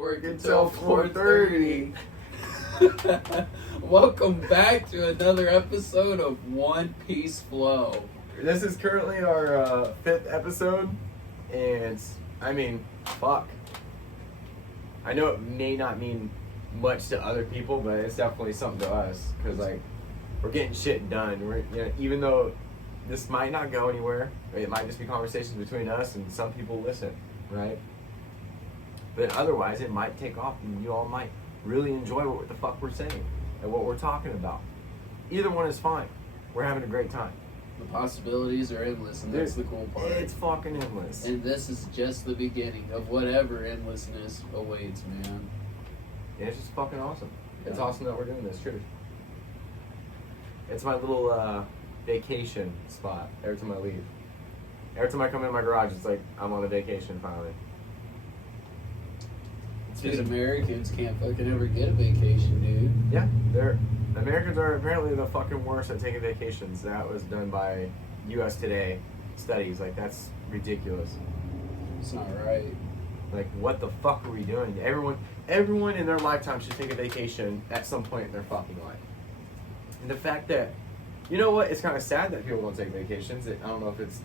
Work until 4:30. Welcome back to another episode of One Piece Flow. This is currently our 5th episode, and I mean, fuck. I know it may not mean much to other people, but it's definitely something to us, because like, we're getting shit done. Even though this might not go anywhere, it might just be conversations between us and some people listen, right? But otherwise, it might take off, and you all might really enjoy what the fuck we're saying and what we're talking about. Either one is fine. We're having a great time. The possibilities are endless, and that's the cool part. It's fucking endless. And this is just the beginning of whatever endlessness awaits, man. Yeah, it's just fucking awesome. Yeah. It's awesome that we're doing this, truth. It's my little vacation spot every time I leave. Every time I come in my garage, it's like I'm on a vacation finally. Dude, Americans can't fucking ever get a vacation, dude. Yeah, Americans are apparently the fucking worst at taking vacations. That was done by U.S. Today studies. Like, that's ridiculous. It's not right. Like, what the fuck are we doing? Everyone in their lifetime should take a vacation at some point in their fucking life. And the fact that, you know what, it's kind of sad that people don't take vacations. I don't know if it's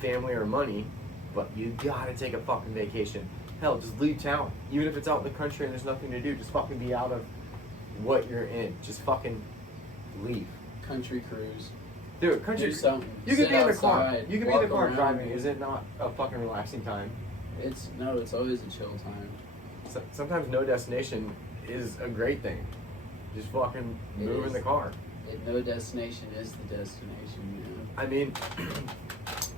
family or money, but you gotta take a fucking vacation. Hell, just leave town. Even if it's out in the country and there's nothing to do, just fucking be out of what you're in. Just fucking leave. Country cruise. Dude, country. Do something. You can Sit be in the car. outside, You can be in the walk car around. driving. Is it not a fucking relaxing time? It's always a chill time. Sometimes no destination is a great thing. Just fucking move in the car. No destination is the destination, man. I mean,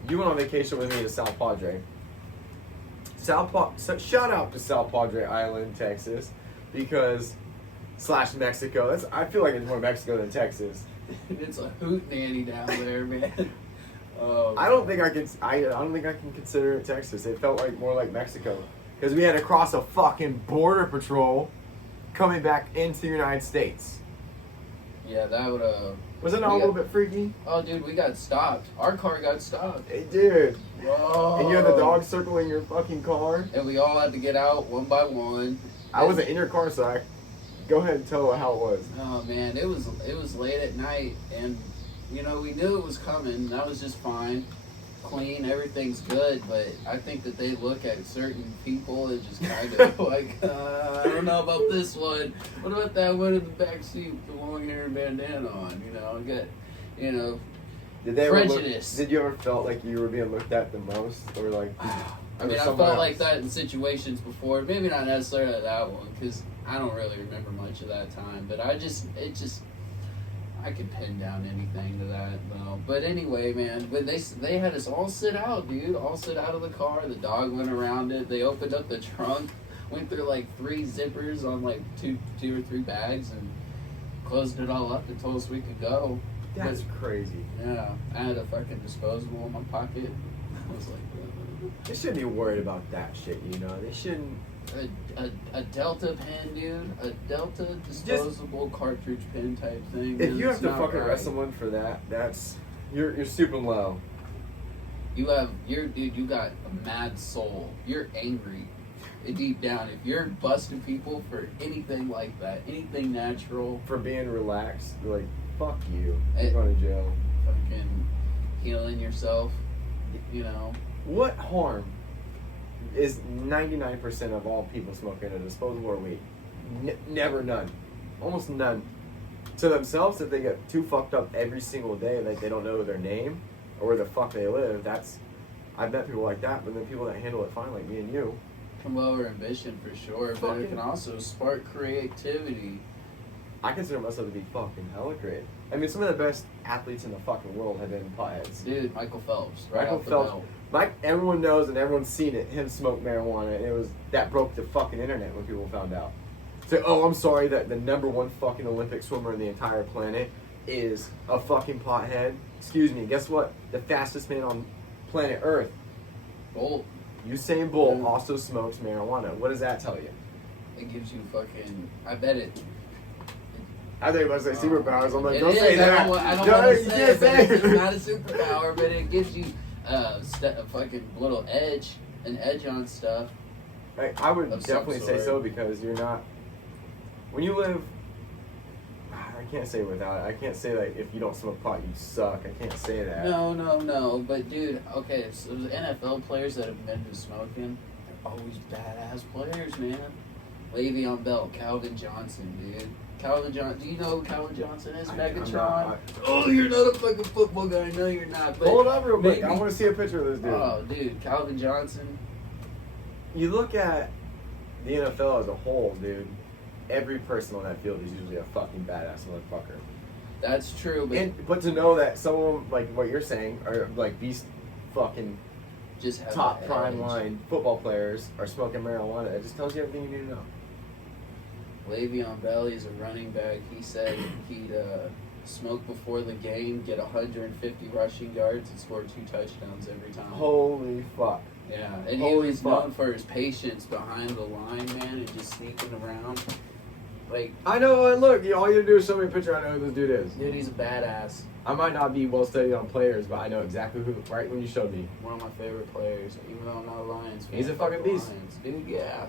you went on vacation with me to South Padre. So shout out to South Padre Island, Texas, because / Mexico. I feel like it's more Mexico than Texas. It's a hoot nanny down there, man. I don't think I can consider it Texas. It felt like more like Mexico, because we had to cross a fucking border patrol coming back into the United States. Yeah, that would Was it not a little bit freaky? Oh, dude, we got stopped. Our car got stopped. It did. Whoa. And you had the dog circling your fucking car. And we all had to get out one by one. I wasn't in your car, so go ahead and tell how it was. Oh man, it was late at night, and we knew it was coming. That was just fine, clean, everything's good. But I think that they look at certain people and just kind of like, I don't know about this one. What about that one in the back seat with the long hair and bandana on? Did they ever prejudice. Did you ever felt like you were being looked at the most, or like? I mean, I felt like that in situations before. Maybe not necessarily that one, because I don't really remember much of that time. But I could pin down anything to that, though. But anyway, man, but they had us all sit out, dude. All sit out of the car. The dog went around it. They opened up the trunk, went through like 3 zippers on like two or three bags, and closed it all up and told us we could go. That's crazy. Yeah, I had a fucking disposable in my pocket. I was like, They shouldn't be worried about that shit, They shouldn't. A Delta pen, dude. A Delta disposable cartridge pen type thing. If you have to not fucking right. arrest someone for that, you're stooping low. You got a mad soul. You're angry. Deep down, if you're busting people for anything like that, anything natural, For being relaxed, you're like, fuck you. You're going to jail. fucking healing yourself, What harm is 99% of all people smoking a disposable or weed? Never none. Almost none. To themselves, if they get too fucked up every single day, like they don't know their name or where the fuck they live, I've met people like that, but then people that handle it fine, like me and you. Can lower ambition for sure, but it can also spark creativity. I consider myself to be fucking hella great. I mean, some of the best athletes in the fucking world have been potheads. Dude, Michael Phelps. Everyone knows and everyone's seen it. Him smoke marijuana, and that broke the fucking internet when people found out. So, I'm sorry that the #1 fucking Olympic swimmer on the entire planet is a fucking pothead. Excuse me. Guess what? The fastest man on planet Earth, Bolt. Usain Bolt, also smokes marijuana. What does that tell you? It gives you fucking. I bet it. I think you about to say superpowers. I'm like, It don't is. say that. I don't want to say it, but it's not a superpower, but it gives you a fucking little edge, an edge on stuff. I would Of some definitely say sort. so because you're not. When you live, I can't say without. I can't say that if you don't smoke pot, you suck. I can't say that. No. But dude, okay, so the NFL players that have been to smoking, they're always badass players, man. Le'Veon Bell, Calvin Johnson, dude. Calvin Johnson. Do you know who Calvin Johnson is? Megatron. Oh, you're not a fucking football guy. No, you're not. But Hold up real quick. maybe- I want to see a picture of this dude. Oh, dude, Calvin Johnson. You look at the NFL as a whole, dude. Every person on that field is usually a fucking badass motherfucker. That's true, but But to know that some of them, like what you're saying, are like these fucking just have top the prime edge. line football players are smoking marijuana. It just tells you everything you need to know. Le'Veon Bell, he's a running back. He said he'd smoke before the game, get 150 rushing yards, and score 2 touchdowns every time. Holy fuck. Yeah, and he Holy was fuck. known for his patience behind the line, man, and just sneaking around. Like, I know, and look, all you gotta do is show me a picture. I know who this dude is. dude, he's a badass. I might not be well studied on players, but I know exactly who. Right when you showed me, One of my favorite players, even though I'm not a Lions fan. He's a fucking fuck the beast. Lions. Dude, yeah.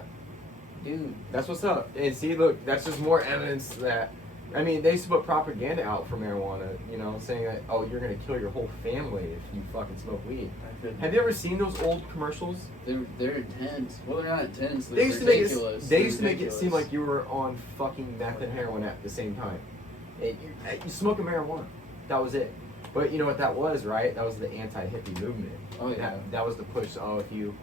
Dude. that's what's up. And see, look, that's just more evidence that. I mean, they used to put propaganda out for marijuana. You know, saying that you're gonna kill your whole family if you fucking smoke weed. Have you ever seen those old commercials? They're intense. Well, they're not intense. They're They used to make ridiculous. it. They They're used to make it ridiculous. seem like you were on fucking meth and heroin at the same time. You smoking marijuana. That was it. But you know what that was, right? That was the anti-hippie movement. Oh, yeah. That was the push. Oh, if you,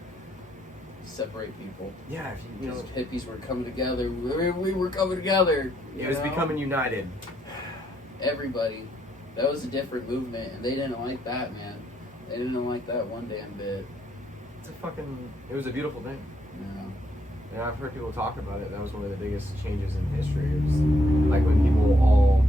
separate people. yeah, if you know, Because hippies were coming together. We were coming together. it you was know? becoming united. Everybody. That was a different movement, and they didn't like that, man. They didn't like that one damn bit. It was a beautiful thing. No. And I've heard people talk about it. That was one of the biggest changes in history. It was like when people all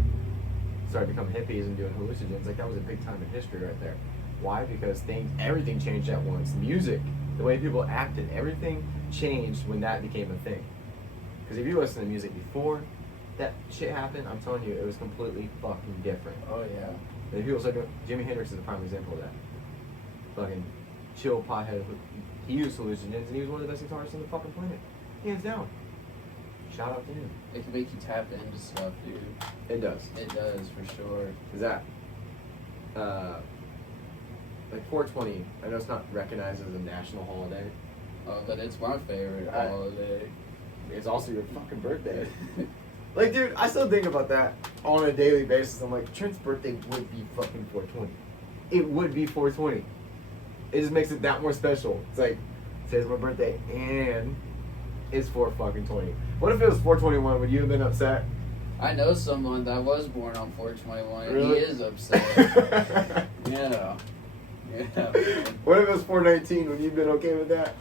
started becoming hippies and doing hallucinogens. Like that was a big time in history right there. Why? Because everything changed at once. Music, the way people acted, everything changed when that became a thing. Because if you listen to music before that shit happened, I'm telling you, it was completely fucking different. Oh, yeah. And people said Jimi Hendrix is a prime example of that. Fucking chill pothead. He used hallucinogens and he was one of the best guitarists on the fucking planet. Hands down. Shout out to him. It can make you tap into stuff, dude. It does. It does, for sure. Is that like 420? I know it's not recognized as a national holiday. Oh, but it's my favorite I- holiday. It's also your fucking birthday. Like, dude, I still think about that on a daily basis. I'm like, Trent's birthday would be fucking 420. It would be 420. It just makes it that more special. It's like, today's my birthday and it's 4 fucking 20. What if it was 421? Would you have been upset? I know someone that was born on 421, and Really? he is upset. Yeah. Yeah. What if it was 419? Would you have been okay with that?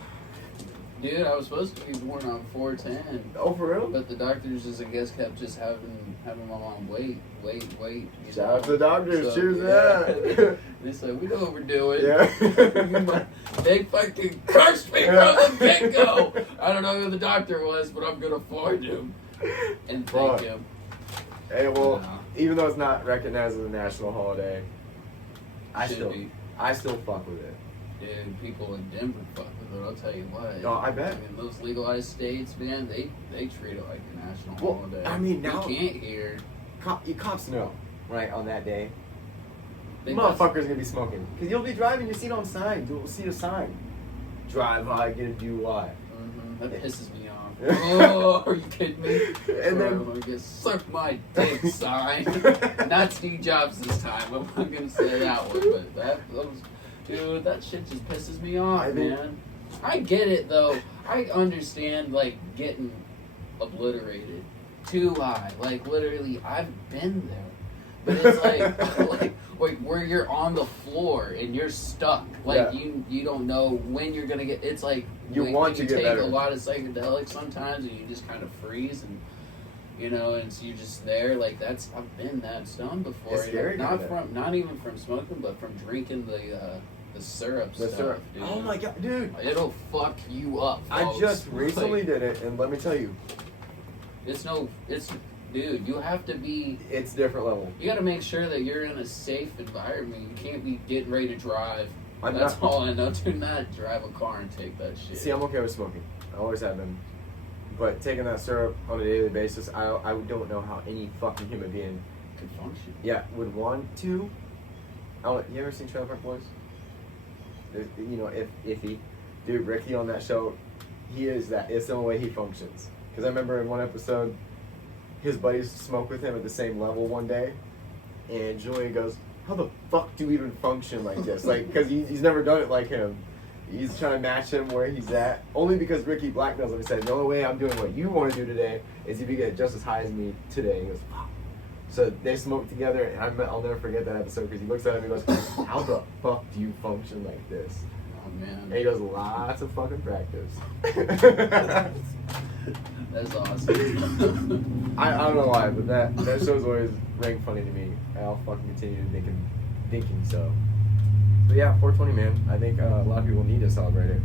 Dude, I was supposed to be born on 410. Oh, for real? But the doctors just, I guess, kept just having my mom wait. you Shout know? out to the doctors, So, cheers to yeah. that. They said, we don't overdo it. Yeah. They fucking cursed me from the get-go. I don't know who the doctor was, but I'm going to forward him and thank Fuck. him. Hey, well, No. even though it's not recognized as a national holiday, I Should still fuck with it. Dude, people in Denver fuck with it, I'll tell you what. Oh, I bet. I mean, those legalized states, man, they treat it like a national Well, holiday. I mean, now- You can't hear. You cops know, right, on that day. They Motherfuckers gonna be smoking. Because you'll be driving, you see it on sign. You'll see a sign. Drive high, get a DUI. That pisses me off. Oh, are you kidding me? And then- I'm gonna suck my dick sign. Not Steve Jobs this time. I'm not gonna say that one, but that was, dude, that shit just pisses me off, I think- man. I get it though. I understand like getting obliterated too high. Like literally, I've been there. But it's like like where you're on the floor and you're stuck. Like Yeah. you don't know when you're gonna get. It's like You when want to you get take better. a lot of psychedelics sometimes and you just kind of freeze and and so you're just there. Like I've been that stoned before. It's scary Not getting from not even from smoking, but from drinking the syrup The stuff. syrup. Dude. Oh my god, dude. It'll fuck you up. I folks. just recently Like, did it, and let me tell you, dude. You have to be. it's different level. You got to make sure that you're in a safe environment. You can't be getting ready to drive That's all I know. Do not drive a car and take that shit. See, I'm okay with smoking. I always have been. But taking that syrup on a daily basis, I don't know how any fucking human being could function. Yeah, would want to. You ever seen Trailer Park Boys? You know, if he, dude, Ricky on that show, he is that. It's the only way he functions. Because I remember in one episode, his buddies smoked with him at the same level one day, and Julian goes, "How the fuck do you even function like this?" Like, because he's never done it like him. He's trying to match him where he's at. Only because Ricky blackmails him. He said, "The only way I'm doing what you want to do today is if you get just as high as me today." He goes, "Fuck." So they smoked together, and I'll never forget that episode because he looks at him and goes, "How the fuck do you function like this?" Oh man. And he goes, "Lots of fucking practice." That's awesome. I don't know why, but that show's always rang funny to me. I'll fucking continue thinking so. But yeah, 420, man. I think a lot of people need to celebrate it.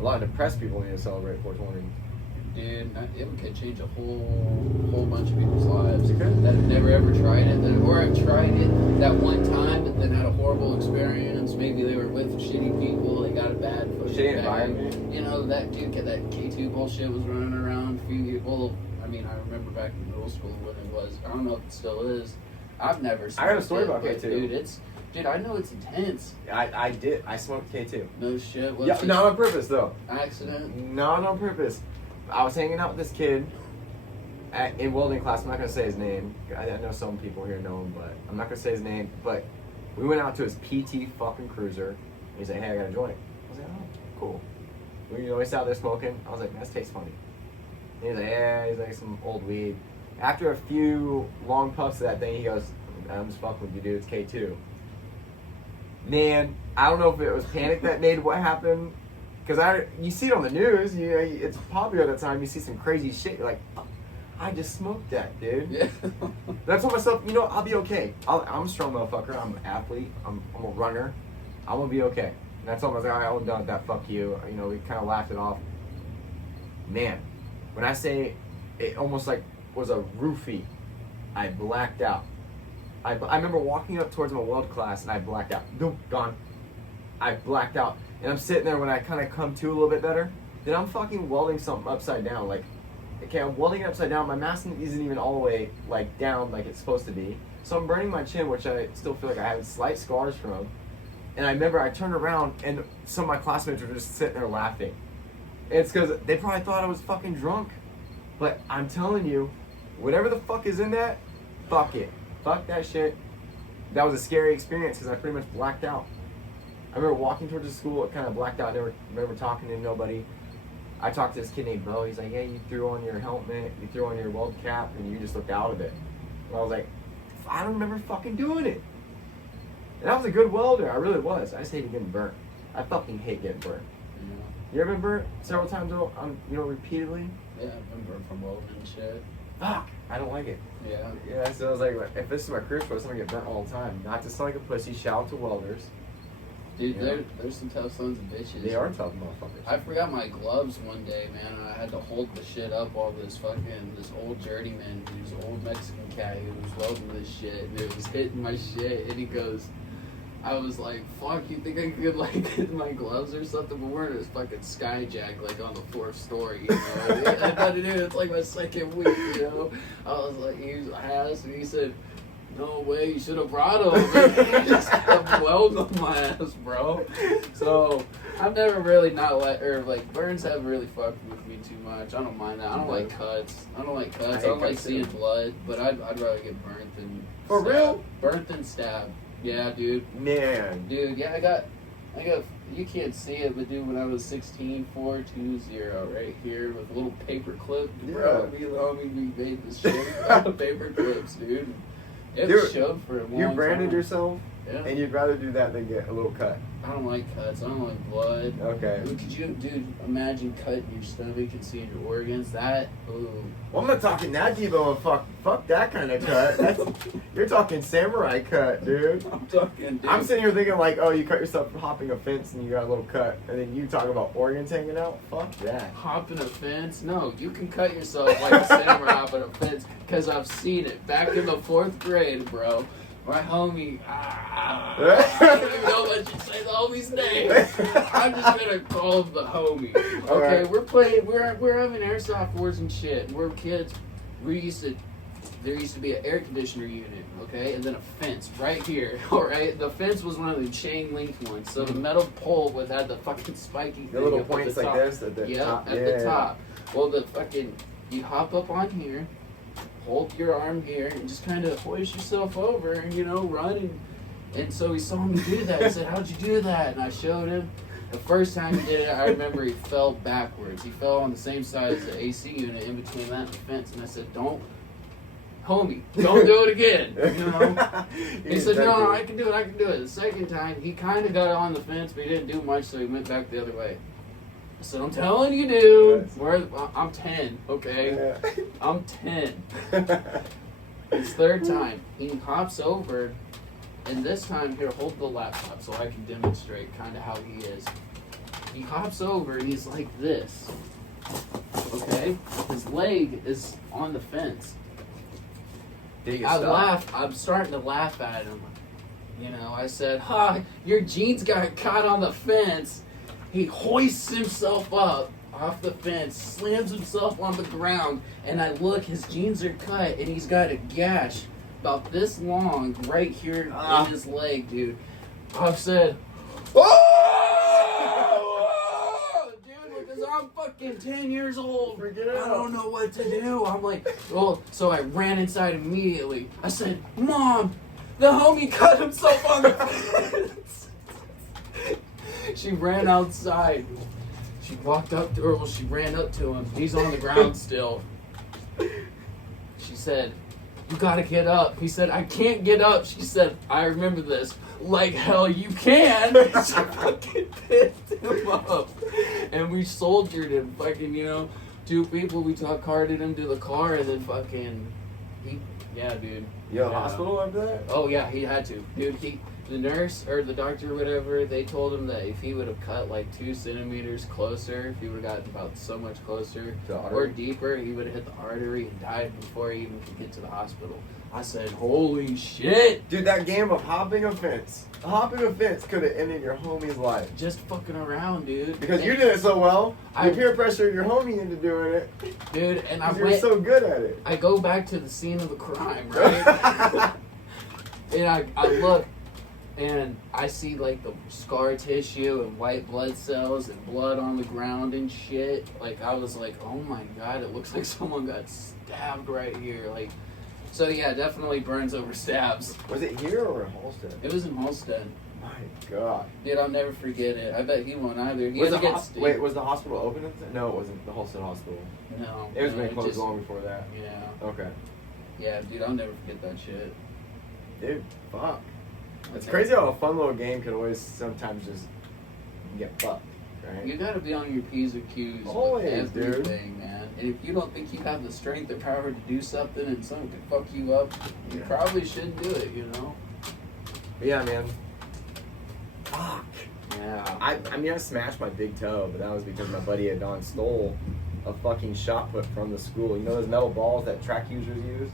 A lot of depressed people need to celebrate 420. Dude, it could change a whole bunch of people's lives It could. that have never ever tried it, or have tried it that one time, but then had a horrible experience. Maybe they were with shitty people, they got a bad Shitty environment. You know, that dude, that K2 bullshit was running around. I mean, I remember back in middle school when it was. I don't know if it still is. I've never seen I got a story about K2. Dude, I know it's intense. I did. I smoked K2. No shit. Yeah, not on purpose though. Accident? Not on purpose. I was hanging out with this kid in welding class. I'm not gonna say his name. I know some people here know him, but I'm not gonna say his name. But we went out to his PT fucking cruiser. He's like, "Hey, I got a joint." I was like, "Oh, cool." We always out there smoking. I was like, "Man, this tastes funny." And he's like, "Yeah." He's like, "Some old weed." After a few long puffs of that thing, he goes, "I'm just fucking with you, dude. It's K2." Man, I don't know if it was panic that made what happened. Because you see it on the news, it's popular at the time, you see some crazy shit, you're like, "Fuck, I just smoked that, dude." Yeah. And I told myself, you know, I'll be okay. I'm a strong motherfucker, I'm an athlete, I'm a runner, I'm gonna be okay. And I told myself, "All right, I'm done with that, fuck you." You know, we kind of laughed it off. Man, when I say it almost like was a roofie, I blacked out. I remember walking up towards my weld class and I blacked out. Boom, gone. I blacked out. And I'm sitting there when I kind of come to a little bit better. Then I'm fucking welding something upside down. Like, okay, I'm welding it upside down. My mask isn't even all the way, like, down like it's supposed to be. So I'm burning my chin, which I still feel like I have slight scars from. And I remember I turned around and some of my classmates were just sitting there laughing. And it's because they probably thought I was fucking drunk. But I'm telling you, whatever the fuck is in that, fuck it. Fuck that shit. That was a scary experience because I pretty much blacked out. I remember walking towards the school, it kind of blacked out. I never remember talking to nobody. I talked to this kid named Bo. He's like, "Yeah, you threw on your helmet, you threw on your weld cap, and you just looked out of it." And I was like, "I don't remember fucking doing it." And I was a good welder. I really was. I just hated getting burnt. I fucking hate getting burnt. Yeah. You ever been burnt several times, though? Repeatedly? Yeah, I've been burnt from welding and shit. Fuck. I don't like it. Yeah. Yeah, so I was like, if this is my career choice, I'm gonna get burnt all the time. Not to sound like a pussy. Shout out to welders. Dude, Yeah. there's some tough sons of bitches. They are tough motherfuckers. I forgot my gloves one day, man, and I had to hold the shit up while this old journeyman, this old Mexican cat who was welding this shit, and it was hitting my shit, and he goes, I was like, "Fuck, you think I could, like, get my gloves or something?" But we're in this fucking skyjack, like, on the 4th story, you know? I thought, dude, it's like my second week, you know? I was like, I asked, and he said, "No way, you should have brought them." He just kept welding on my ass, bro. So, I've never really burns haven't really fucked with me too much. I don't mind that. I don't like cuts. I don't like seeing blood, but I'd rather get burnt than For stabbed. real? Burnt than stabbed. Yeah, dude. Man. Dude, yeah, I got, you can't see it, but dude, when I was 16, 420 right here with a little paper clip, bro, me and the homie, we made this shit out of paper clips, dude. It was shoved for a long time. You branded yourself, Yeah. and you'd rather do that than get a little cut. I don't like cuts. I don't like blood. Okay. Could you, dude, imagine cutting your stomach and seeing your organs? That, ooh. Well, I'm not talking that deep of a fuck that kind of cut. You're talking samurai cut, dude. I'm talking, dude. I'm sitting here thinking like, oh, you cut yourself hopping a fence and you got a little cut, and then you talk about organs hanging out. Fuck that. Hopping a fence? No, you can cut yourself like a samurai hopping a fence, because I've seen it. Back in the 4th grade, bro, My homie, I don't even know what you say the homie's name. I'm just gonna call him the homie. Okay, Right. we're playing, we're having airsoft wars and shit. We're kids. There used to be an air conditioner unit, okay, and then a fence right here. All right, the fence was one of the chain linked ones. So the metal pole with had the fucking spiky thing The little up at points the like top. this at the Yeah, top. at the top. Well, the fucking you hop up on here. Hold your arm here and just kind of hoist yourself over and, you know, run. And so he saw me do that. He said, how'd you do that? And I showed him. The first time he did it, I remember he fell backwards. He fell on the same side as the AC unit in between that and the fence. And I said, homie, don't do it again. You know? He said, no, I can do it. The second time, he kind of got on the fence, but he didn't do much, so he went back the other way. I said, I'm telling you, dude. I'm 10, okay? Yeah. I'm 10. It's third time. He hops over, and this time, here, hold the laptop so I can demonstrate kind of how he is. He hops over, and he's like this, okay? His leg is on the fence. I'm starting to laugh at him. You know, I said, your jeans got caught on the fence. He hoists himself up off the fence, slams himself on the ground, and I look, his jeans are cut, and he's got a gash about this long right here in his leg, dude. I said, oh! Dude, because I'm fucking 10 years old. Forget it. I don't know what to do. I'm like, well, so I ran inside immediately. I said, Mom, the homie cut himself on the fence. She ran outside. She walked up to her. Well, she ran up to him. He's on the ground still. She said, you gotta get up. He said, I can't get up. She said, I remember this. Like hell you can. She fucking picked him up. And we soldiered him. Fucking, you know, two people, we carted him to the car and then fucking, yeah, dude. You have a hospital after that? Oh yeah, he had to. Dude, the nurse or the doctor or whatever, they told him that if he would have cut like 2 centimeters closer, if he would have gotten about so much closer or deeper, he would have hit the artery and died before he even could get to the hospital. I said, holy shit! Dude, that game of hopping a fence could have ended your homie's life. Just fucking around, dude. Because you did it so well, you peer pressured your homie into doing it. Dude, and I were so good at it. I go back to the scene of the crime, right? And I look, and I see like the scar tissue and white blood cells and blood on the ground and shit. Like I was like, oh my god, it looks like someone got stabbed right here. Like, so yeah, definitely burns over stabs. Was it here or in Halstead? It was in Halstead. My god. Dude, I'll never forget it. I bet he won't either. Was the hospital open at the No, it wasn't the Halstead Hospital. No. It was been closed long before that. Yeah. Okay. Yeah, dude, I'll never forget that shit. Dude, fuck. It's crazy how a fun little game can always sometimes just get fucked, right? You gotta be on your P's and Q's Always, with everything, man. And if you don't think you have the strength or power to do something and something can fuck you up, you probably shouldn't do it, you know? Yeah, man. Fuck. Yeah. I mean, I smashed my big toe, but that was because my buddy had gone stole a fucking shot put from the school. You know those metal balls that track users use?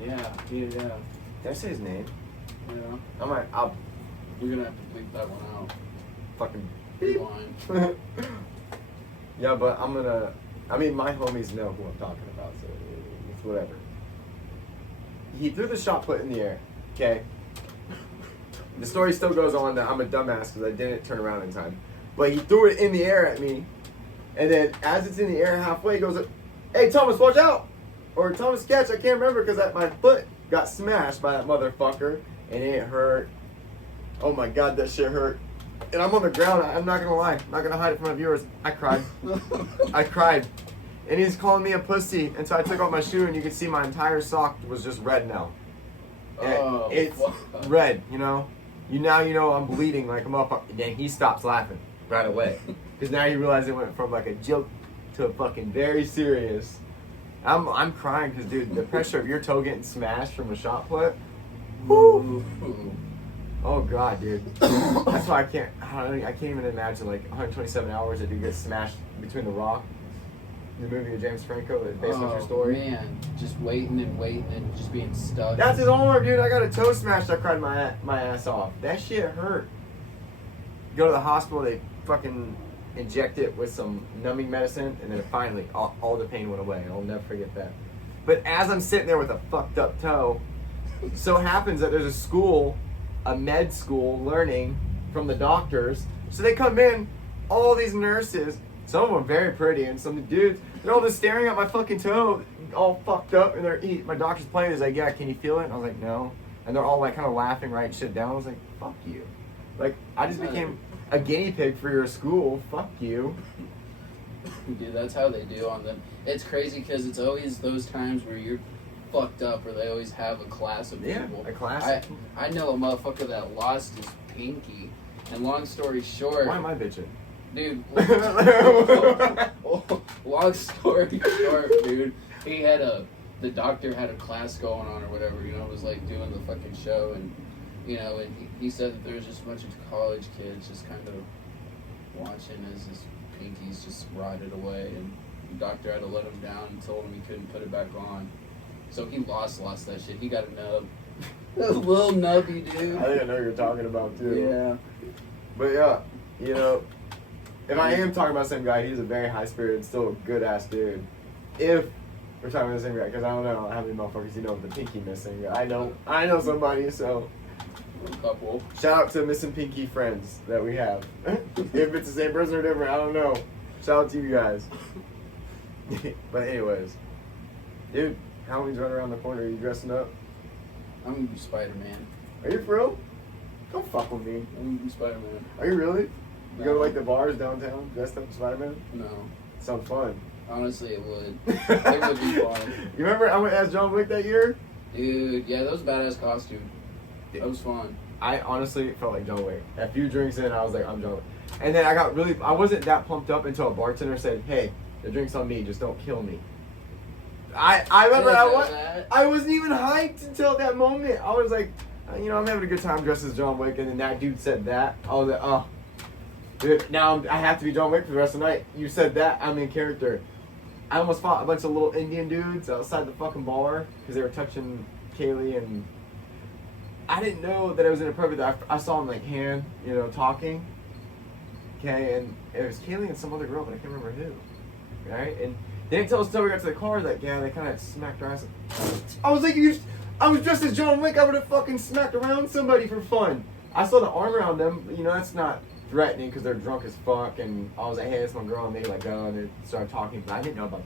Yeah, dude, yeah. Did I say his name? Yeah. You're gonna have to bleep that one out. Fucking Rewind. Yeah, but my homies know who I'm talking about, so it's whatever. He threw the shot put in the air, okay? The story still goes on that I'm a dumbass because I didn't turn around in time. But he threw it in the air at me, and then as it's in the air halfway, he goes, hey, Thomas, watch out! Or Thomas, catch, I can't remember because my foot got smashed by that motherfucker, and it hurt. Oh my god, that shit hurt. And I'm on the ground, I'm not gonna lie, I'm not gonna hide it from my viewers. I cried. I cried. And he's calling me a pussy, and so I took off my shoe, and you can see my entire sock was just red now. And it's red, you know? Now you know I'm bleeding like a motherfucker. And then he stops laughing right away. Because now he realized it went from like a joke to a fucking very serious. I'm crying because, dude, the pressure of your toe getting smashed from a shot put. Woo. Oh god, dude. That's why I can't even imagine like 127 hours if you get smashed between the rock. The movie of James Franco that based on your story. Man, just waiting and just being stuck. That's his homework, dude. I got a toe smash. I cried my ass off. That shit hurt. Go to the hospital. They fucking inject it with some numbing medicine, and then finally all the pain went away. I'll never forget that. But as I'm sitting there with a fucked up toe, so happens that there's a school, a med school, learning from the doctors. So they come in, all these nurses. Some of them very pretty, and some dudes, they're all just staring at my fucking toe, all fucked up, and my doctor's playing. He's like, yeah, can you feel it? And I was like, no. And they're all like kind of laughing, writing shit down. I was like, fuck you. Like, I just became a guinea pig for your school. Fuck you. Dude, that's how they do on them. It's crazy because it's always those times where you're fucked up, or they always have a class of people. Yeah, a class. I know a motherfucker that lost his pinky, and long story short... Why am I bitching? Dude, long story short, dude, the doctor had a class going on or whatever, it was like doing the fucking show, and, and he said that there was just a bunch of college kids just kind of watching as his pinkies just rotted away, and the doctor had to let him down and told him he couldn't put it back on. So he lost that shit. He got a nub. A little nubby, dude. I think I know what you're talking about, too. Yeah. But yeah, if I am talking about the same guy, he's a very high-spirited, still a good-ass dude. If we're talking about the same guy, because I don't know how many motherfuckers you know with the pinky missing. I know somebody, so... A couple. Shout out to missing pinky friends that we have. If it's the same person or different, I don't know. Shout out to you guys. But anyways. Dude, Halloween's right around the corner. Are you dressing up? I'm gonna be Spider-Man. Are you for real? Don't fuck with me. I'm gonna be Spider-Man. Are you really? You go to No. like the bars downtown dressed up as Spider-Man? No. Sounds fun. Honestly, it would. It would be fun. You remember I went as John Wick that year? Dude, yeah, that was a badass costume. That was fun. I honestly felt like John Wick. A few drinks in, I was like, I'm John Wick. And then I wasn't that pumped up until a bartender said, hey, the drink's on me, just don't kill me. I remember I wasn't even hyped until that moment. I was like, I'm having a good time dressed as John Wick, and then that dude said that. I was like, oh, dude, now I have to be John Wick for the rest of the night. You said that, I'm in character. I almost fought a bunch of little Indian dudes outside the fucking bar because they were touching Kaylee, and I didn't know that it was inappropriate. I saw him like hand, talking. Okay, and it was Kaylee and some other girl, but I can't remember who. Right, and they didn't tell us until we got to the car. Like, yeah, they kind of smacked our ass. I was like, I was dressed as John Wick. I would have fucking smacked around somebody for fun. I saw the arm around them. That's not threatening because they're drunk as fuck. And I was like, hey, that's my girl. And they like go and they started talking. But I didn't know about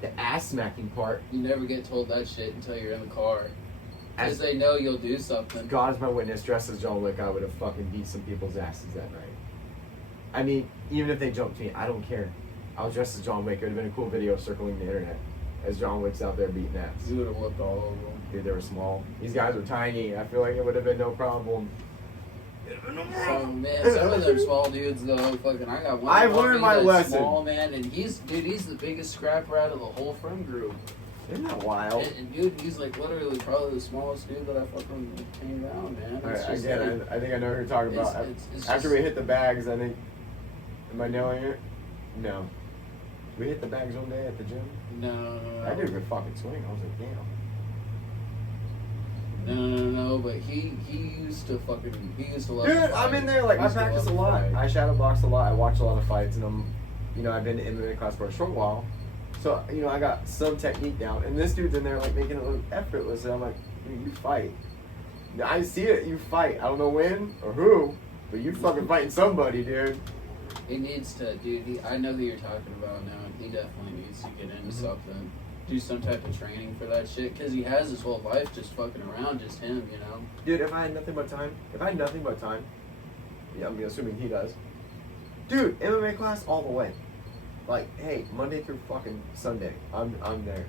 the ass smacking part. You never get told that shit until you're in the car. Because they know you'll do something. God is my witness. Dressed as John Wick, I would have fucking beat some people's asses that night. I mean, even if they jumped me, I don't care. I was dressed as John Wick. It would have been a cool video circling the internet as John Wick's out there beating ass. You would have whipped all over them. Dude, they were small. These guys were tiny. I feel like it would have been no problem. Some of them small dudes though, fucking, I got one. I've learned my lesson. Small man, and he's the biggest scrapper out of the whole friend group. Isn't that wild? And dude, he's like literally probably the smallest dude that I fucking came around, man. Alright, again, I think I know who you're talking about. After we hit the bags, I think. Am I nailing it? No. We hit the bags one day at the gym. No. I did a good fucking swing. I was like, damn. No, but he used to love. Dude, I'm in there. Like, I practice a lot. I shadow box a lot. I watch a lot of fights, and I've been in MMA class for a short while. So, I got some technique down. And this dude's in there, like, making it look effortless. And I'm like, dude, you fight. Now, I see it. You fight. I don't know when or who, but you fucking fighting somebody, dude. He needs to, dude. I know who you're talking about now. He definitely needs to get into something. Do some type of training for that shit. Because he has his whole life just fucking around, just him, Dude, if I had nothing but time, yeah, I'm assuming he does. Dude, MMA class all the way. Like, hey, Monday through fucking Sunday, I'm there.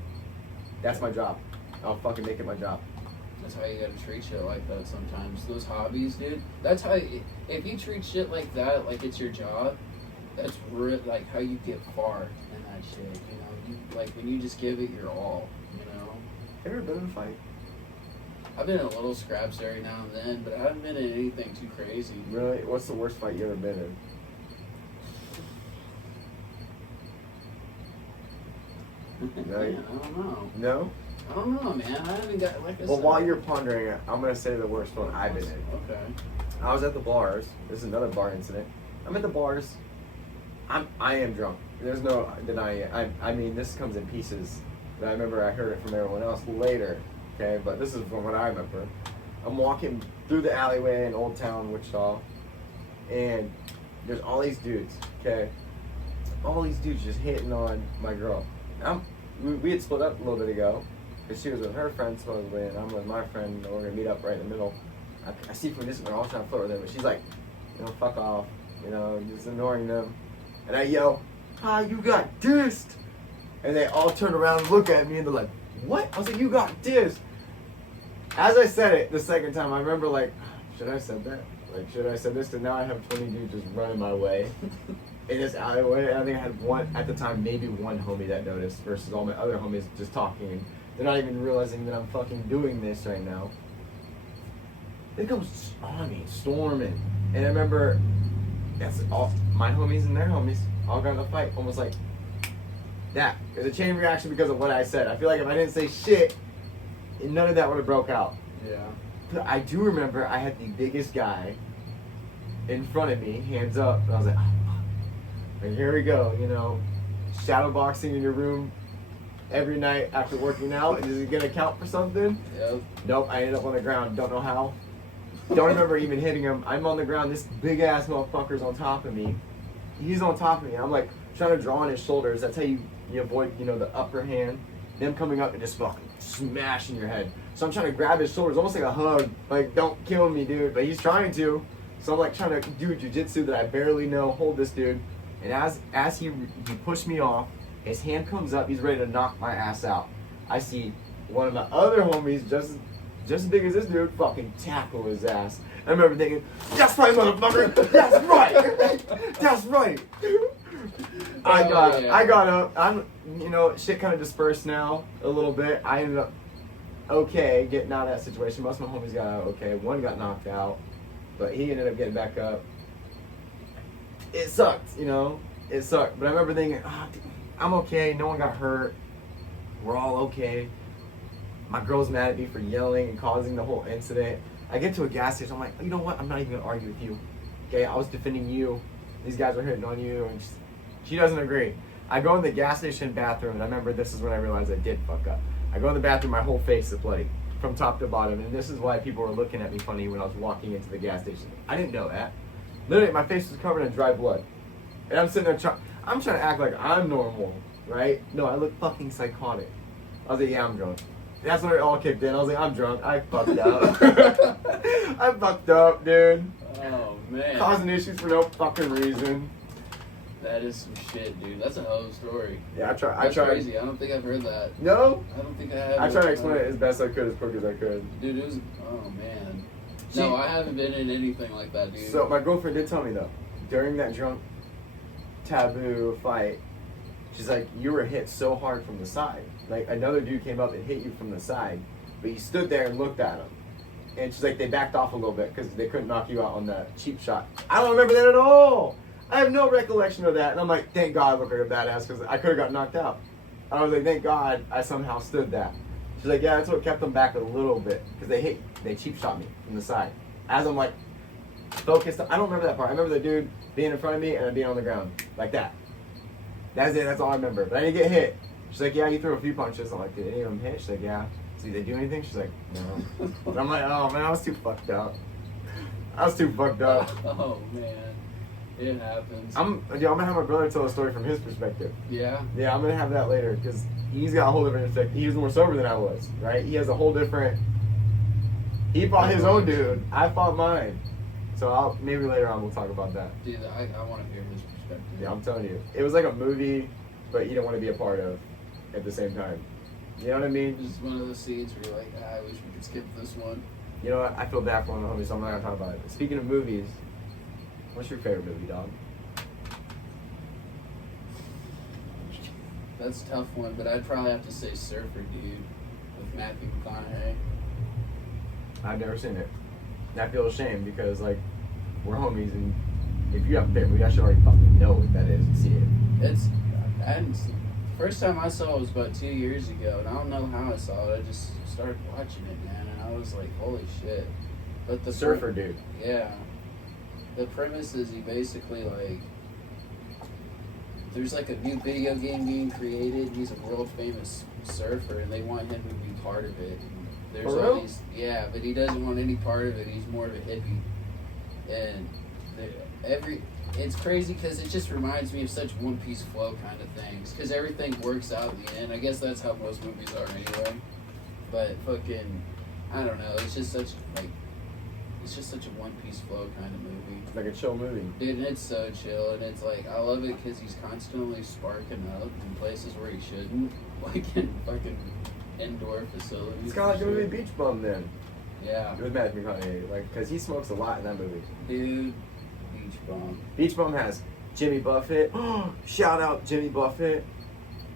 That's my job. I'll fucking make it my job. That's how you gotta treat shit like that sometimes. Those hobbies, dude. That's how, if you treat shit like that, like it's your job, that's like how you get far in that shit, like when you just give it your all, Have you ever been in a fight? I've been in little scraps every now and then, but I haven't been in anything too crazy. Really? What's the worst fight you ever been in? Right? Man, I don't know. No? I don't know, man. I haven't got like a. Well, while you're pondering it, I'm gonna say the worst one I've been in. Okay. I was at the bars. This is another bar incident. I'm at the bars. I am drunk. There's no denying it. I mean, this comes in pieces. But I remember I heard it from everyone else later. Okay, but this is from what I remember. I'm walking through the alleyway in Old Town, Wichita, and there's all these dudes. Okay, all these dudes just hitting on my girl. We had split up a little bit ago, because she was with her friend supposedly, and I'm with my friend. And we're gonna meet up right in the middle. I see from this, we're all trying to flirt with her, but she's like, fuck off, just ignoring them. And I yell, you got dissed. And they all turn around and look at me, and they're like, what? I was like, you got dissed. As I said it the second time, I remember like, should I have said that? Like, should I have said this? And now I have 20 dudes just running my way in this alleyway. And I think I had one, at the time, maybe one homie that noticed versus all my other homies just talking. They're not even realizing that I'm fucking doing this right now. They come on me, storming. And I remember, that's all my homies and their homies all got in a fight, almost like that. It was a chain reaction because of what I said. I feel like if I didn't say shit, none of that would have broke out. Yeah. But I do remember I had the biggest guy in front of me, hands up, and I was like, oh, fuck. And here we go, shadow boxing in your room every night after working out. Is it gonna count for something? Yep. Nope, I ended up on the ground, don't know how. Don't remember even hitting him. I'm on the ground, this big ass motherfucker's on top of me. He's on top of me. I'm like trying to draw on his shoulders. That's how you avoid, the upper hand. Them coming up and just fucking smashing your head. So I'm trying to grab his shoulders, almost like a hug. Like, don't kill me, dude. But he's trying to. So I'm like trying to do jujitsu that I barely know, hold this dude. And as he pushed me off, his hand comes up, he's ready to knock my ass out. I see one of my other homies, just as big as this dude, fucking tackle his ass. I remember thinking, that's right, motherfucker. That's right. That's right. I got up. I'm, shit kind of dispersed now a little bit. I ended up okay getting out of that situation. Most of my homies got out okay. One got knocked out, but he ended up getting back up. It sucked, It sucked. But I remember thinking, I'm okay. No one got hurt. We're all okay. My girl's mad at me for yelling and causing the whole incident. I get to a gas station. I'm like, you know what? I'm not even going to argue with you. Okay, I was defending you. These guys were hitting on you. And she doesn't agree. I go in the gas station bathroom, and I remember this is when I realized I did fuck up. I go in the bathroom, my whole face is bloody from top to bottom. And this is why people were looking at me funny when I was walking into the gas station. I didn't know that. Literally, my face was covered in dry blood. And I'm sitting there I'm trying to act like I'm normal, right? No, I look fucking psychotic. I was like, yeah, I'm drunk. That's when it all kicked in. I was like, I'm drunk. I fucked up. I fucked up, dude. Oh, man. Causing issues for no fucking reason. That is some shit, dude. That's a hell of a story. Yeah, I tried. That's crazy. I don't think I've heard that. No? I don't think I have. I tried to explain it as best I could, as quick as I could. Dude, it was... Oh, man. No, I haven't been in anything like that, dude. So, my girlfriend did tell me, though, during that drunk taboo fight, she's like, you were hit so hard from the side. Like, another dude came up and hit you from the side, but you stood there and looked at him. And she's like, they backed off a little bit because they couldn't knock you out on that cheap shot. I don't remember that at all. I have no recollection of that. And I'm like, thank God I look like a badass because I could have got knocked out. I was like, thank God I somehow stood that. She's like, yeah, that's what kept them back a little bit because they cheap shot me from the side. As I'm like, focused. I don't remember that part. I remember the dude being in front of me and being on the ground. Like that. That's it. That's all I remember. But I didn't get hit. She's like, yeah, you threw a few punches. I'm like, did any of them hit? She's like, yeah. So did they do anything? She's like, no. But I'm like, oh, man, I was too fucked up. Oh, man. It happens. I'm going to have my brother tell a story from his perspective. Yeah? Yeah, I'm going to have that later because he's got a whole different perspective. He was more sober than I was, right? He has a whole different... He fought his own dude. I fought mine. So maybe later on we'll talk about that. Dude, I want to hear his perspective. Yeah, I'm telling you. It was like a movie, but you don't want to be a part of at the same time. You know what I mean? This is one of those scenes where you're like, I wish we could skip this one. You know what? I feel bad for one of the homies, so I'm not going to talk about it. But speaking of movies, what's your favorite movie, dog? That's a tough one, but I'd probably have to say Surfer Dude with Matthew McConaughey. I've never seen it. And I feel ashamed because, like, we're homies, and if you have a favorite movie, I should already fucking know what that is and see it. I hadn't seen First time I saw it was about 2 years ago, and I don't know how I saw it. I just started watching it, man, and I was like, holy shit. But the Surfer dude. Yeah. The premise is he basically, like, there's like a new video game being created. He's a world famous surfer, and they want him to be part of it. And there's For all real? these, yeah, but he doesn't want any part of it. He's more of a hippie, and it's crazy because it just reminds me of such One Piece flow kind of things. Because everything works out in the end. I guess that's how most movies are anyway. But fucking, I don't know. It's just such a One Piece flow kind of movie. Like a chill movie. Dude, and it's so chill, and it's like, I love it because he's constantly sparking up in places where he shouldn't, like in fucking indoor facilities. It's kind of like the and movie shit. Beach Bum then. Yeah. With Matthew McConaughey, like, because he smokes a lot in that movie. Dude, Beach Bum. Beach Bum has Jimmy Buffett. Shout out Jimmy Buffett.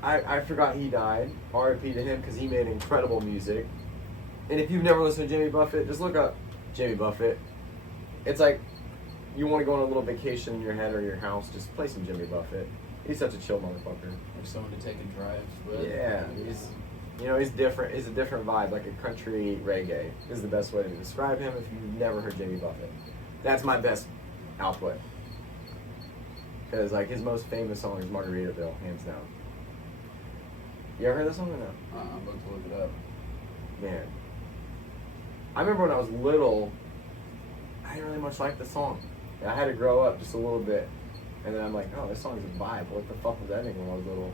I forgot he died. R.I.P. to him because he made incredible music. And if you've never listened to Jimmy Buffett, just look up Jimmy Buffett. It's like you want to go on a little vacation in your head or your house, just play some Jimmy Buffett. He's such a chill motherfucker. Or someone to take a drive with. Yeah, he's different. He's a different vibe, like a country reggae is the best way to describe him if you've never heard Jimmy Buffett. That's my best output. Because like his most famous song is Margaritaville, hands down. You ever heard that song or no? I'm about to look it up. Man. I remember when I was little, I didn't really much like the song. I had to grow up just a little bit. And then I'm like, oh, this song's a vibe. What the fuck was that thing when I was little?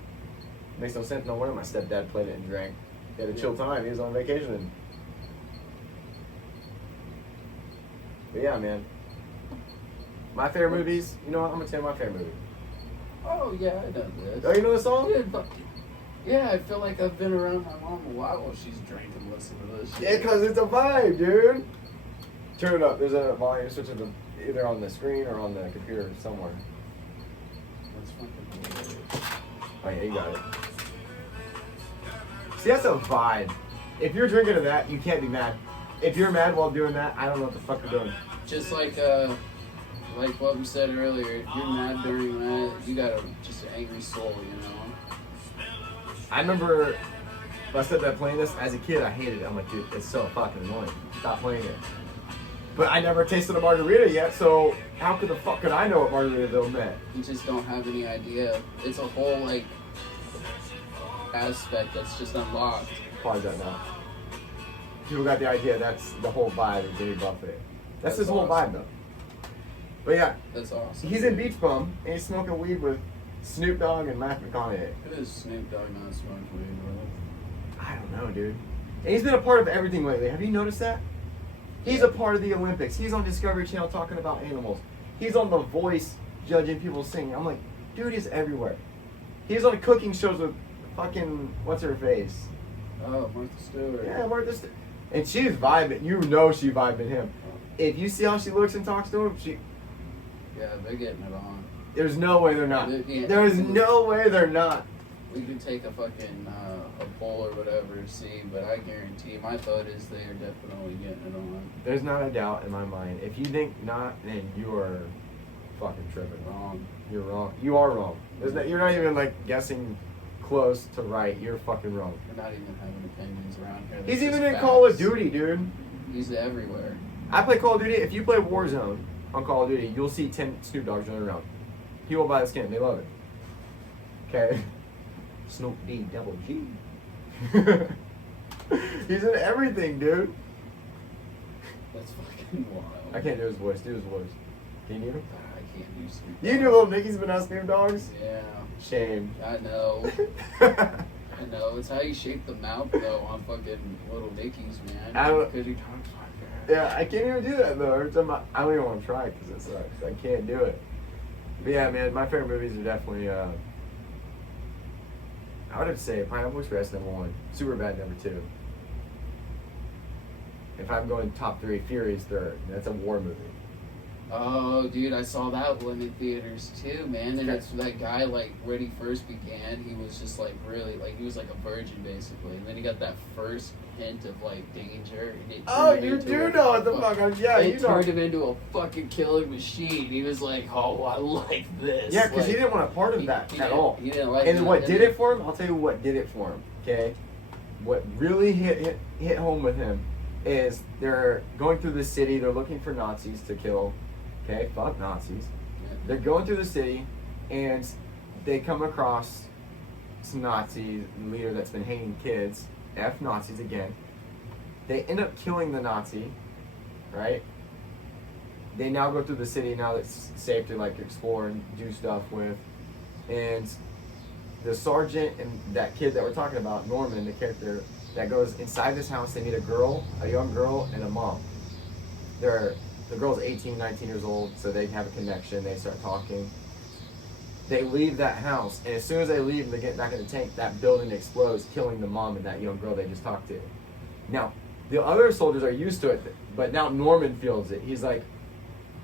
Makes no sense. No wonder my stepdad played it and drank. He had a chill time. He was on vacation. But yeah, man. My favorite movies, you know what? I'm going to tell you my favorite movie. Oh, yeah, I know this. Oh, you know the song? Dude, but, yeah, I feel like I've been around my mom a while while she's drinking, listening to this shit. Yeah, because it's a vibe, dude. Turn it up. There's a volume switch either on the screen or on the computer somewhere. That's fucking hilarious. Oh, yeah, you got it. See, that's a vibe. If you're drinking to that, you can't be mad. If you're mad while doing that, I don't know what the fuck you're doing. Just like what we said earlier, if you're mad during that, you got just an angry soul, you know? I remember if I said that playing this, as a kid, I hated it. I'm like, dude, it's so fucking annoying. Stop playing it. But I never tasted a margarita yet, so how could the fuck could I know what Margaritaville meant? You just don't have any idea. It's a whole, like, aspect that's just unlocked. Pause that now. People got the idea that's the whole vibe of Jimmy Buffett. That's his whole vibe, though. But yeah, That's awesome. he's in Beach Bum, and he's smoking weed with Snoop Dogg and Matthew McConaughey. Who is Snoop Dogg not smoking weed with? I don't know, dude. And he's been a part of everything lately. Have you noticed that? He's a part of the Olympics. He's on Discovery Channel talking about animals. He's on The Voice judging people singing. I'm like, dude is everywhere. He's on cooking shows with fucking, what's her face? Oh, Martha Stewart. Yeah, Martha Stewart. And she's vibing. You know she vibing him. If you see how she looks and talks to him, Yeah, they're getting it on. there's no way they're not. Yeah. There's no way they're not. We could take a fucking a poll or whatever to see, but I guarantee my thought is they are definitely getting it on. There's not a doubt in my mind. If you think not, then you are fucking tripping. Wrong. You're wrong. You are wrong. You're not even like guessing close to right. You're fucking wrong. We're not even having opinions around here. He's That's even just in Call of facts. Duty, dude. He's everywhere. I play Call of Duty. If you play Warzone on Call of Duty, you'll see 10 Snoop Dogs running around. People buy the skin. They love it. Okay. Snoop D double G. He's in everything, dude. That's fucking wild. I can't do his voice. Do his voice. Can you? I can't do Snoop You Dogg. knew Little Nicky's been on Snoop Dogs? Yeah, Shame. I know. I know. It's how you shape the mouth though on fucking Little Nicky's, man. I don't- Because he talks like that. Yeah, I can't even do that though. Every time I don't even want to try because it sucks. I can't do it. But yeah, man, my favorite movies are definitely. I would have to say Pineapple Express #1, Superbad #2. If I'm going top 3, Fury's third. That's a war movie. Oh, dude, I saw that one in theaters too, man. And it's that guy, like, when he first began, he was just, like, really, like, he was like a virgin, basically. And then he got that first hint of, like, danger. And it turned him into know what the fuck I'm... Yeah, it turned him into a fucking killing machine. He was like, oh, I like this. Yeah, because like, he didn't want a part of that at all. He didn't like and that. what did it for him? I'll tell you what did it for him, okay? What really hit home with him is they're going through the city. They're looking for Nazis to kill. Okay, fuck Nazis. Yeah. They're going through the city, and they come across some Nazi leader that's been hanging kids. F Nazis again. They end up killing the Nazi, right? They now go through the city now that it's safe to like explore and do stuff with. And the sergeant and that kid that we're talking about, Norman, the character that goes inside this house, they meet a young girl, and a mom. The girl's 18, 19 years old, so they have a connection. They start talking. They leave that house, and as soon as they leave and they get back in the tank, that building explodes, killing the mom and that young girl they just talked to. Now, the other soldiers are used to it, but now Norman feels it. He's like,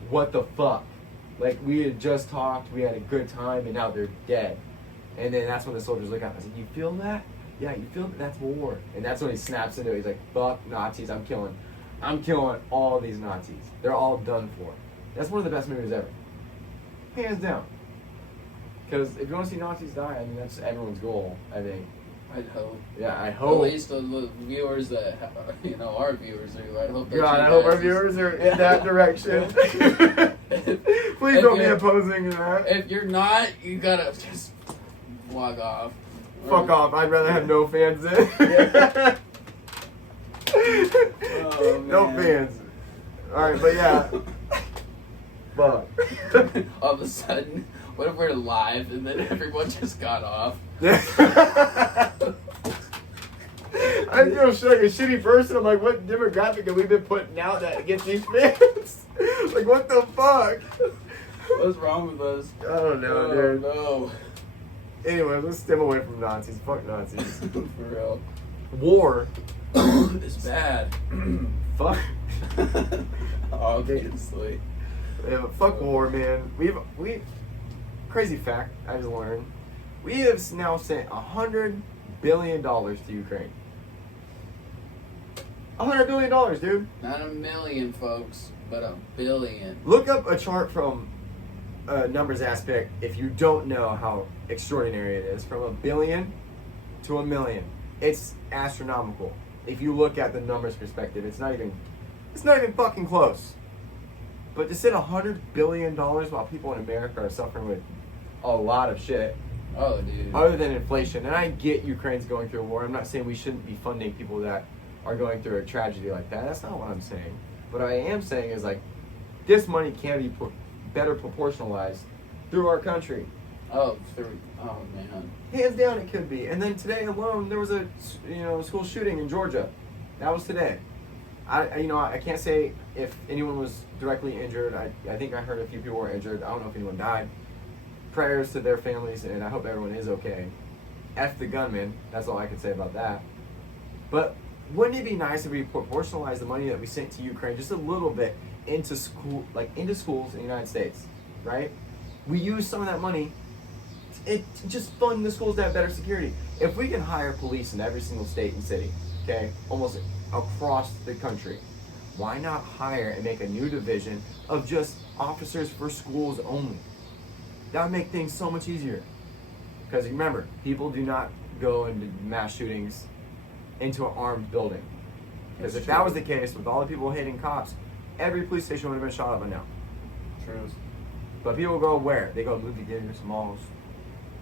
what the fuck? Like, we had just talked, we had a good time, and now they're dead. And then that's when the soldiers look at him and say, you feel that? Yeah, you feel that? That's war. And that's when he snaps into it. He's like, fuck Nazis, I'm killing all these Nazis. They're all done for. That's one of the best movies ever. Hands down. Because if you want to see Nazis die, I mean, that's everyone's goal, I think. I'd hope. Yeah, I hope. At least the viewers that, our viewers are, I hope that God, I hope our viewers are in that direction. Please don't be opposing that. If you're not, you gotta just log off. Fuck off. I'd rather have no fans then. Oh, no man. fans. Alright, but yeah. Fuck. All of a sudden, what if we're live and then everyone just got off? I feel like a shitty person. I'm like, what demographic have we been putting out that gets these fans? Like, what the fuck? What's wrong with us? I don't know, Oh, dude. no. Anyway, let's stem away from Nazis. Fuck Nazis. For real. War. It's bad. Fuck. Obviously. Yeah, but fuck war, man. We crazy fact I just learned. We have now sent $100 billion to Ukraine. $100 billion, dude. Not a million, folks, but $1 billion. Look up a chart from a numbers aspect if you don't know how extraordinary it is. From $1 billion to $1 million. It's astronomical. If you look at the numbers perspective, it's not even fucking close. But to send $100 billion while people in America are suffering with a lot of shit. Oh, dude. Other than inflation. And I get Ukraine's going through a war. I'm not saying we shouldn't be funding people that are going through a tragedy like that. That's not what I'm saying. What I am saying is, like, this money can be better proportionalized through our country. Oh, man. Hands down, it could be. And then today alone, there was a school shooting in Georgia. That was today. I can't say if anyone was directly injured. I think I heard a few people were injured. I don't know if anyone died. Prayers to their families, and I hope everyone is okay. F the gunman. That's all I can say about that. But wouldn't it be nice if we proportionalized the money that we sent to Ukraine just a little bit into into schools in the United States, right? We use some of that money to just fund the schools to have better security. If we can hire police in every single state and city, okay, almost across the country, why not hire and make a new division of just officers for schools only? That would make things so much easier. Because remember, people do not go into mass shootings into an armed building. Because if that was the case, with all the people hitting cops, every police station would have been shot up by now. True. But people go where? They go movie theaters, malls.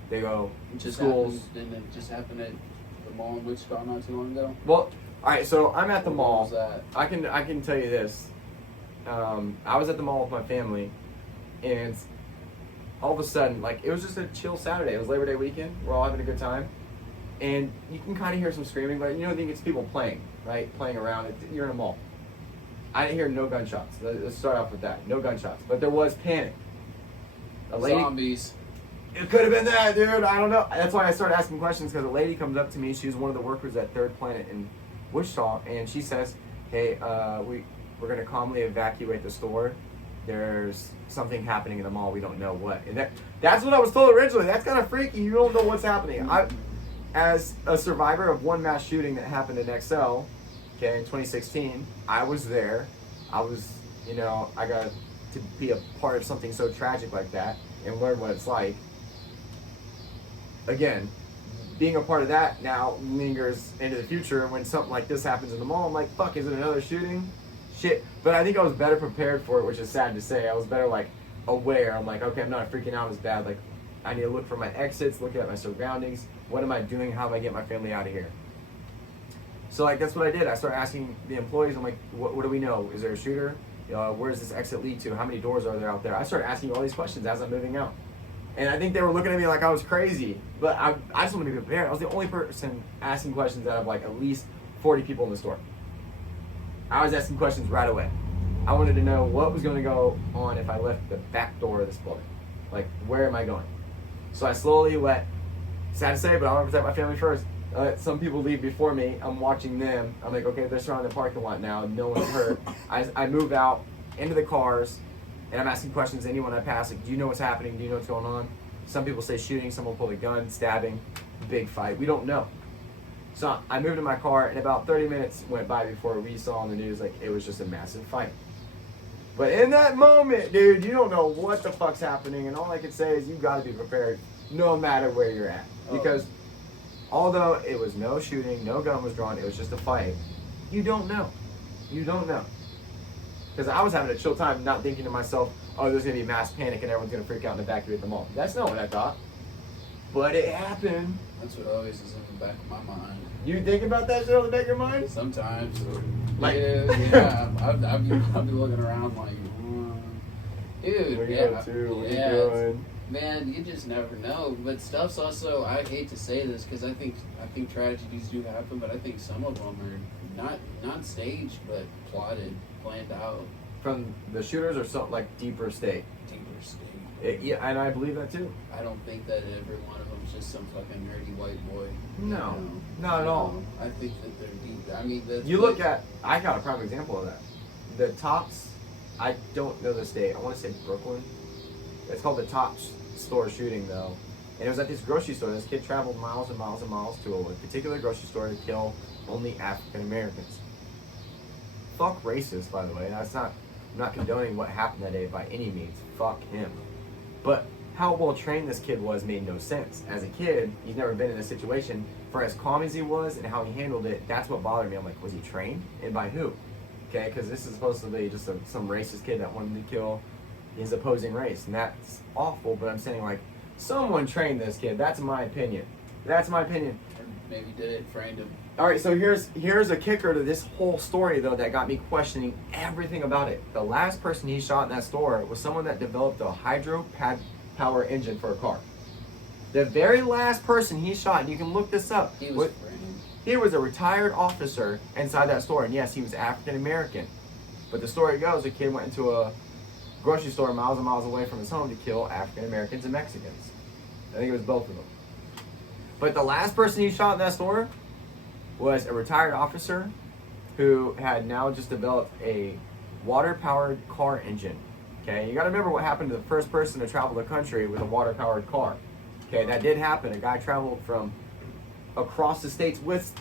They go schools. Didn't it just happen at the mall in Wichita not too long ago? Well, all right. So I'm at the mall. What was that? I can tell you this. I was at the mall with my family, and all of a sudden, like, it was just a chill Saturday. It was Labor Day weekend. We're all having a good time, and you can kind of hear some screaming, but I think it's people playing, right? Playing around. You're in a mall. I didn't hear no gunshots. Let's start off with that. No gunshots, but there was panic. A lady. Zombies. It could have been that, dude. I don't know. That's why I started asking questions, because a lady comes up to me. She was one of the workers at Third Planet in Wichita, and she says, "Hey, we're gonna calmly evacuate the store, there's something happening in the mall. We don't know what. And that's what I was told originally. That's kind of freaky. You don't know what's happening. As a survivor of one mass shooting that happened in XL, okay, in 2016, I was there. I was, I got to be a part of something so tragic like that and learn what it's like. Again, being a part of that now lingers into the future. When something like this happens in the mall, I'm like, fuck, is it another shooting? Shit. But I think I was better prepared for it, which is sad to say. I was better, like, aware. I'm like, okay, I'm not freaking out as bad. Like, I need to look for my exits, look at my surroundings. What am I doing? How do I get my family out of here? So, like, that's what I did. I started asking the employees, I'm like, what do we know? Is there a shooter? Where does this exit lead to? How many doors are there out there? I started asking all these questions as I'm moving out. And I think they were looking at me like I was crazy. But I just wanted to be prepared. I was the only person asking questions out of, like, at least 40 people in the store. I was asking questions right away. I wanted to know what was going to go on if I left the back door of this building. Like, where am I going? So I slowly sad to say, but I want to protect my family first. Some people leave before me. I'm watching them. I'm like, okay, they're surrounding the parking lot now. No one's hurt. I move out into the cars, and I'm asking questions to anyone I pass. Like, do you know what's happening? Do you know what's going on? Some people say shooting. Someone pulled a gun, stabbing, big fight. We don't know. So I moved in my car, and about 30 minutes went by before we saw on the news, like, it was just a massive fight. But in that moment, dude, you don't know what the fuck's happening, and all I can say is you got to be prepared no matter where you're at. Because although it was no shooting, no gun was drawn, it was just a fight, you don't know. You don't know. Because I was having a chill time, not thinking to myself, oh, there's going to be mass panic and everyone's going to freak out in the back of the mall. That's not what I thought. But it happened. That's what always is in the back of my mind. You think about that shit on the back of your mind? Sometimes. Like, yeah. I'll be looking around like, dude, What are you doing? Man, you just never know. But stuff's also, I hate to say this because I think tragedies do happen, but I think some of them are not staged, but plotted, planned out. From the shooters or something like deeper state? Deeper state. Yeah, and I believe that too. I don't think that every one of them's just some fucking nerdy white boy. No, not at all. I think that they're deep. I mean, I got a prime example of that. The Tops, I don't know the state. I want to say Brooklyn. It's called the Tops store shooting though. And it was at this grocery store. This kid traveled miles and miles and miles to a particular grocery store to kill only African Americans. Fuck racist, by the way. I'm not condoning what happened that day by any means. Fuck him. But how well trained this kid was made no sense. As a kid, he's never been in a situation. For as calm as he was and how he handled it, that's what bothered me. I'm like, was he trained? And by who? Okay, because this is supposed to be just some racist kid that wanted to kill his opposing race. And that's awful, but I'm saying, like, someone trained this kid. That's my opinion. That's my opinion. Maybe did it, framed him. All right, so here's a kicker to this whole story, though, that got me questioning everything about it. The last person he shot in that store was someone that developed a hydro power engine for a car. The very last person he shot, and you can look this up. He was framed. He was a retired officer inside that store, and yes, he was African American. But the story goes, the kid went into a grocery store miles and miles away from his home to kill African Americans and Mexicans. I think it was both of them. But the last person he shot in that store was a retired officer who had now just developed a water-powered car engine. Okay, you got to remember what happened to the first person to travel the country with a water-powered car. Okay, that did happen. A guy traveled from across the states with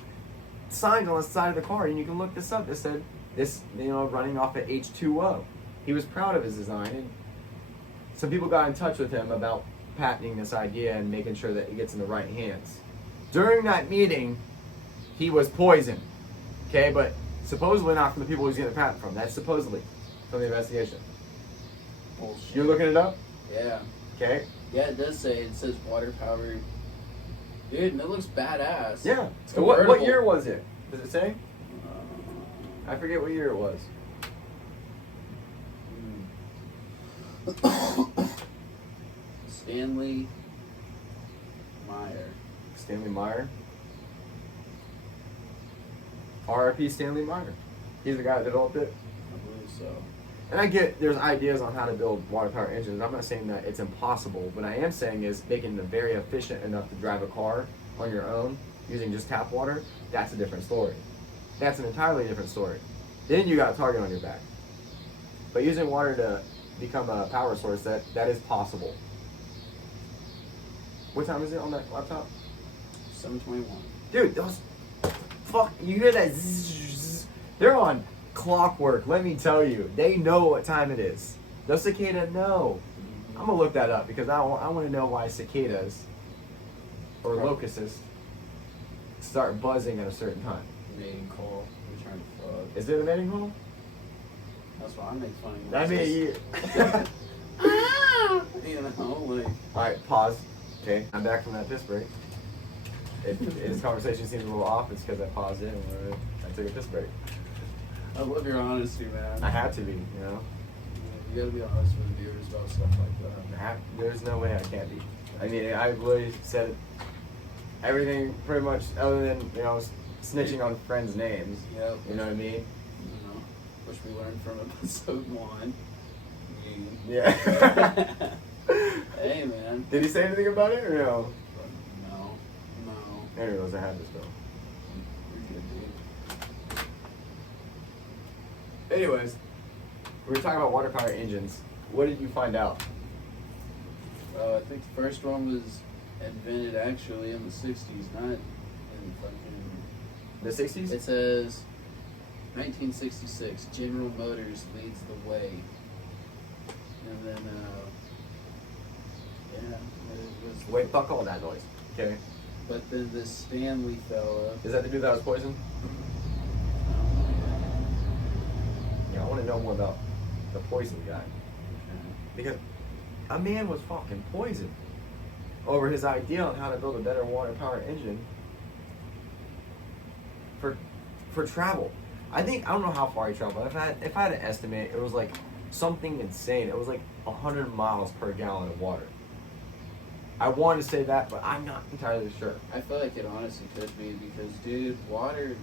signs on the side of the car, and you can look this up. It said this, running off at H2O. He was proud of his design, and some people got in touch with him about patenting this idea and making sure that it gets in the right hands. During that meeting, he was poisoned. Okay, but supposedly not from the people he's getting the patent from. That's supposedly from the investigation. Bullshit. You're looking it up? Yeah. Okay. Yeah, it does say, it says water powered. Dude, and it looks badass. Yeah. It's So what convertible. year was it? Does it say? I forget what year it was. Stanley Meyer. Stanley Meyer. R.I.P. Stanley Meyer. He's the guy that developed it. I believe so. And I get there's ideas on how to build water power engines. I'm not saying that it's impossible. What I am saying is making them very efficient enough to drive a car on your own using just tap water. That's a different story. That's an entirely different story. Then you got a target on your back. But using water to become a power source, that is possible. What time is it on that laptop? 7:21. Dude, those fuck, you hear that zzz, they're on clockwork, let me tell you. They know what time it is. Those cicada know. I'm gonna look that up because I want to know why cicadas or locusts start buzzing at a certain time. Mating call. We're trying to fuck. Is it a mating call? That's why I make funny I noises. mean, You know, like. Alright, pause. Okay, I'm back from that piss break. This conversation seems a little off. It's because I paused it and I took a piss break. I love your honesty, man. I had to be, you know. You gotta be honest with the viewers about stuff like that. There's no way I can't be. I mean, I literally said everything pretty much other than, you know, snitching on friends' names. Yep. You know what I mean? You know, which we learned from episode 1. Yeah. Hey, man. Did he say anything about it or no? No. Anyways, I had this though. You're good, dude. Anyways, we were talking about water power engines. What did you find out? I think the first one was invented actually in the 60s, not in fucking... The 60s? It says 1966, General Motors leads the way. And then, yeah, it was... Wait, fuck all that noise. Okay. But then this Stanley fella... Is that the dude that was poisoned? Yeah, I want to know more about the poison guy. Because a man was fucking poisoned over his idea on how to build a better water power engine for travel. I don't know how far he traveled. If I had to estimate, it was like something insane. It was like 100 miles per gallon of water. I want to say that, but I'm not entirely sure. I feel like it honestly could be because, dude, water...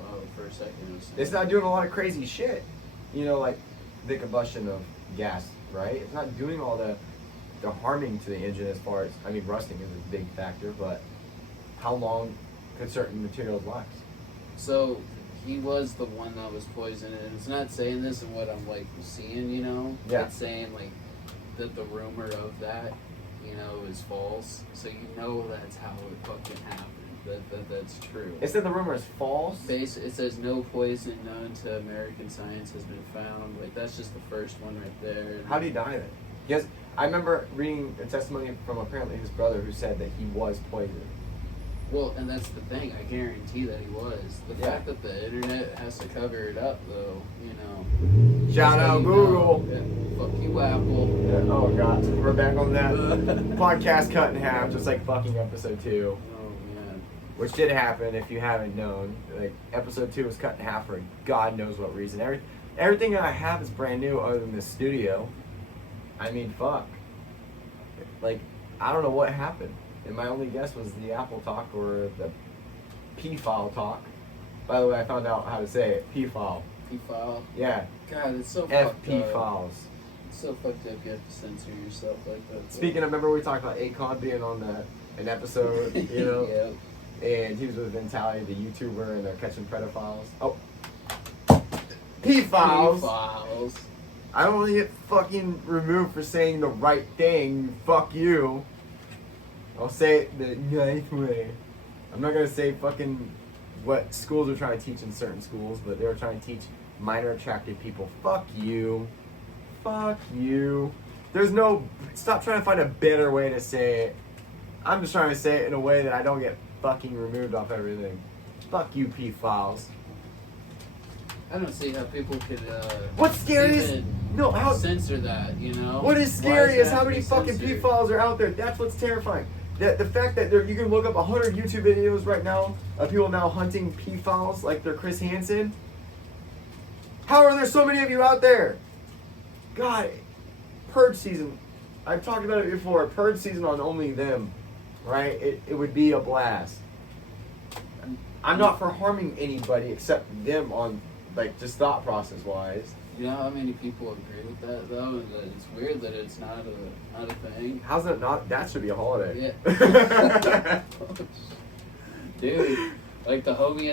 Well, for a second it was... It's not doing a lot of crazy shit. You know, like the combustion of gas, right? It's not doing all the harming to the engine as far as, I mean, rusting is a big factor, but how long could certain materials last? So, he was the one that was poisoned, and it's not saying this in what I'm, like, seeing, you know? Yeah. It's saying, like, that the rumor of that, you know, is false. So you know that's how it fucking happened. That's true. It said the rumor is false? It says no poison known to American science has been found. Like, that's just the first one right there. How did he die then? Because I remember reading a testimony from apparently his brother who said that he was poisoned. Well, and that's the thing. I guarantee that he was. The fact that the internet has to cover it up, though, you know. Shout out Google. Yeah, fuck you, Apple. Yeah, oh god, we're back on that podcast cut in half, just like fucking episode 2. Oh man. Which did happen if you haven't known. Like episode 2 was cut in half for God knows what reason. Everything that I have is brand new other than the studio. I mean, fuck. Like, I don't know what happened. And my only guess was the Apple talk or the P-file talk. By the way, I found out how to say it. P-file. P-file? Yeah. God, it's so fucked up. FP files. It's so fucked up you have to censor yourself like that. Speaking of, remember we talked about Akon being on an episode, you know? Yeah. And he was with Ventali, the YouTuber, and they're catching pedophiles. Oh. P-files. P-files. I don't want to get fucking removed for saying the right thing. Fuck you. I'll say it the nice way. I'm not going to say fucking what schools are trying to teach in certain schools, but they were trying to teach minor attracted people. Fuck you. Fuck you. There's no... Stop trying to find a better way to say it. I'm just trying to say it in a way that I don't get fucking removed off everything. Fuck you, P-files. I don't see how people could, What's scary is... No, how... censor that, you know? What is Why scary does is it have how to many be fucking censored? P-files are out there. That's what's terrifying. The fact that you can look up 100 YouTube videos right now of people now hunting P-files like they're Chris Hansen. How are there so many of you out there? God, Purge season. I've talked about it before. Purge season on only them, right? It would be a blast. I'm not for harming anybody except them on, like, just thought process wise. You know how many people agree with that, though? And that it's weird that it's not a thing. How's that not? That should be a holiday. Yeah. Dude, like the homie at